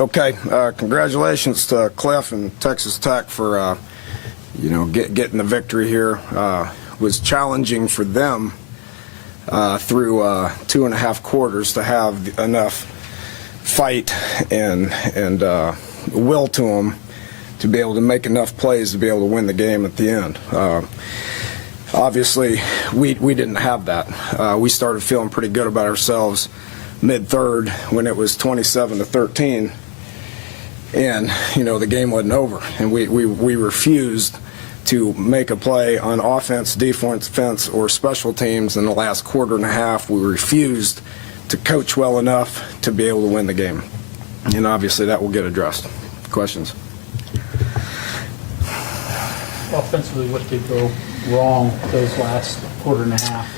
Okay, congratulations to Cliff and Texas Tech for, getting the victory here. Was challenging for them through 2.5 quarters to have enough fight and will to them to be able to make enough plays to be able to win the game at the end. Obviously, we didn't have that. We started feeling pretty good about ourselves mid-third when it was 27-13, and the game wasn't over, and we refused to make a play on offense, defense, or special teams in the last quarter and a half. We refused to coach well enough to be able to win the game, and obviously that will get addressed. Questions? Offensively, what did go wrong those last quarter and a half?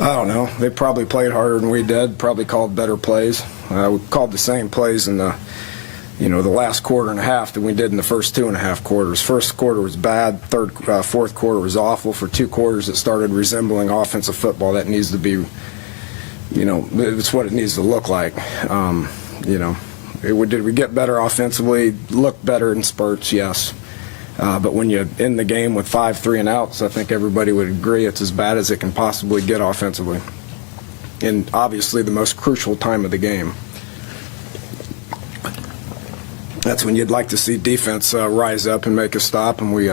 I don't know. They probably played harder than we did, probably called better plays. We called the same plays in the last quarter and a half than we did in the first 2.5 quarters. First quarter was bad. Fourth quarter was awful. For 2 quarters, it started resembling offensive football. That needs to be, it's what it needs to look like. Did we get better offensively? Look better in spurts, yes. But when you end the game with 5 3-and-outs, I think everybody would agree it's as bad as it can possibly get offensively. And obviously the most crucial time of the game. That's when you'd like to see defense rise up and make a stop, and we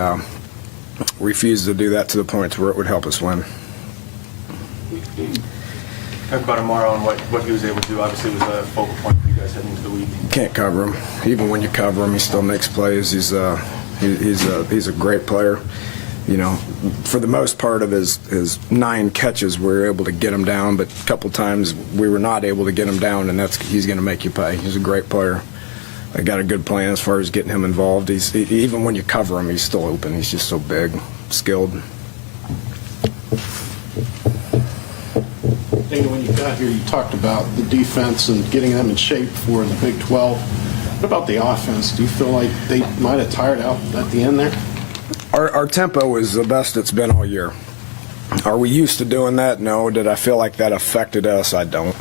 refused to do that to the point where it would help us win. Talk about Amaro and what he was able to do. Obviously, it was a focal point for you guys heading into the week. Can't cover him. Even when you cover him, he still makes plays. He's a great player. For the most part of his 9 catches, we were able to get him down, but a couple times we were not able to get him down, and he's going to make you pay. He's a great player. I got a good plan as far as getting him involved. Even when you cover him, he's still open. He's just so big, skilled. Dana, when you got here, you talked about the defense and getting them in shape for the Big 12. What about the offense? Do you feel like they might have tired out at the end there? Our tempo is the best it's been all year. Are we used to doing that? No. Did I feel like that affected us? I don't.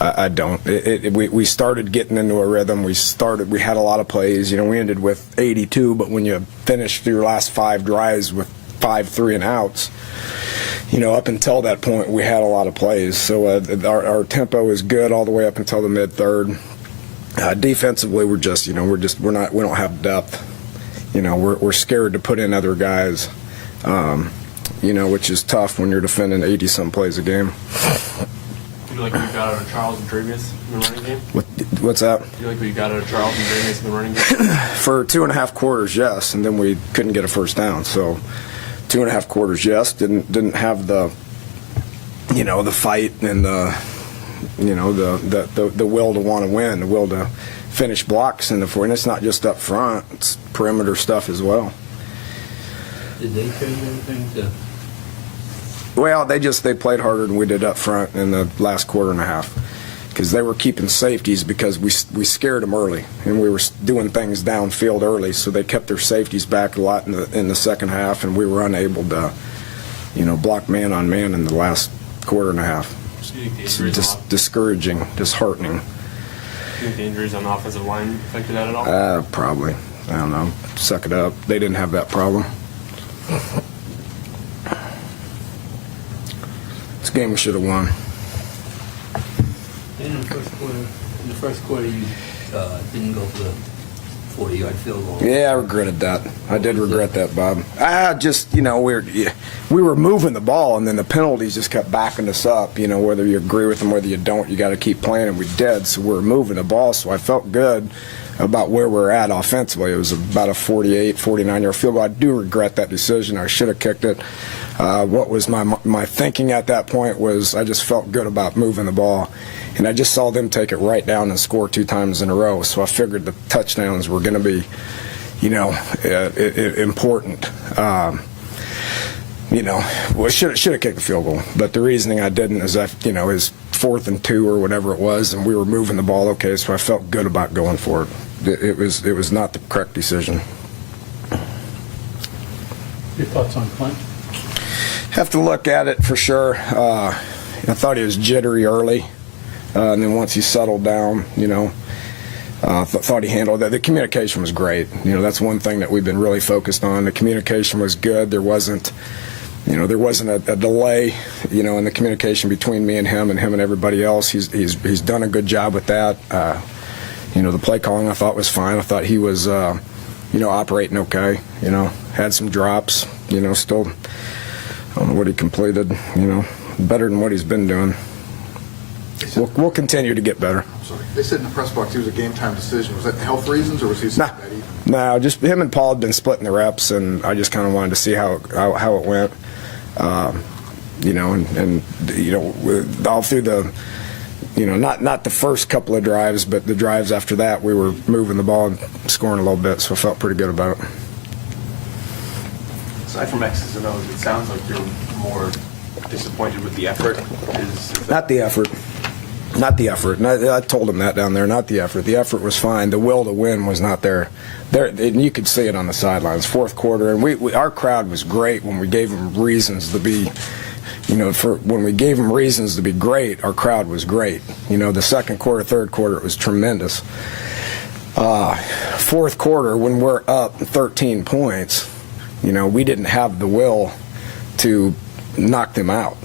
I don't. We started getting into a rhythm. We had a lot of plays. We ended with 82, but when you finish your last 5 drives with 5 3-and-outs, up until that point, we had a lot of plays. So our tempo is good all the way up until the mid-third. Defensively, we don't have depth. We're scared to put in other guys, which is tough when you're defending 80-some plays a game. Do you like what you got out of Charles and Dravius in the running game? What's that? Do you like what you got out of Charles and Dravius in the running game? For 2.5 quarters, yes, and then we couldn't get a first down. So 2.5 quarters, yes. Didn't have the fight and the will to want to win, the will to finish blocks and it's not just up front; it's perimeter stuff as well. Did they tell you anything to? Well, they played harder than we did up front in the last quarter and a half because they were keeping safeties because we scared them early and we were doing things downfield early, so they kept their safeties back a lot in the second half, and we were unable to, block man on man in the last quarter and a half. It's just discouraging, disheartening. Do you think the injuries on the offensive line affected that at all? Probably. I don't know. Suck it up. They didn't have that problem. This game we should have won. In the first quarter, you didn't go for the 40-yard field goal. Yeah, I regretted that. I did regret that, Bob. We were moving the ball, and then the penalties just kept backing us up. Whether you agree with them, whether you don't, you got to keep playing, and we did. So we were moving the ball, so I felt good about where we're at offensively. It was about a 48, 49-yard field goal. I do regret that decision. I should have kicked it. What was my thinking at that point was I just felt good about moving the ball, and I just saw them take it right down and score 2 times in a row. So I figured the touchdowns were going to be, important. Should have kicked the field goal, but the reasoning I didn't is that is 4th and 2 or whatever it was, and we were moving the ball okay, so I felt good about going for it. It was not the correct decision. Your thoughts on Clint? Have to look at it for sure. I thought he was jittery early, and then once he settled down, Thought he handled that. The communication was great. That's one thing that we've been really focused on. The communication was good. There wasn't a delay, in the communication between me and him and everybody else. He's done a good job with that. The play calling I thought was fine. I thought he was, operating okay. Had some drops. Still, I don't know what he completed. Better than what he's been doing. We'll continue to get better. Sorry. They said in the press box he was a game-time decision. Was that health reasons, or was he saying that even? No, just him and Paul had been splitting the reps, and I just kind of wanted to see how it went. All through the, not the first couple of drives, but the drives after that, we were moving the ball and scoring a little bit, so I felt pretty good about it. Aside from X's and O's, it sounds like you're more disappointed with the effort. Not the effort. Not the effort. And I told him that down there. Not the effort. The effort was fine. The will to win was not there. And you could see it on the sidelines. Fourth quarter, and our crowd was great when we gave them reasons to be. When we gave them reasons to be great, our crowd was great. The second quarter, third quarter, it was tremendous. Fourth quarter, when we're up 13 points, we didn't have the will to knock them out,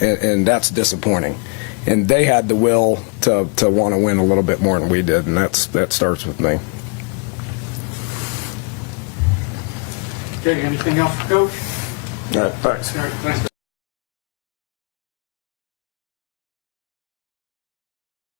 and that's disappointing. And they had the will to want to win a little bit more than we did, and that starts with me. Okay, anything else, Coach? All right, thanks. All right, thanks.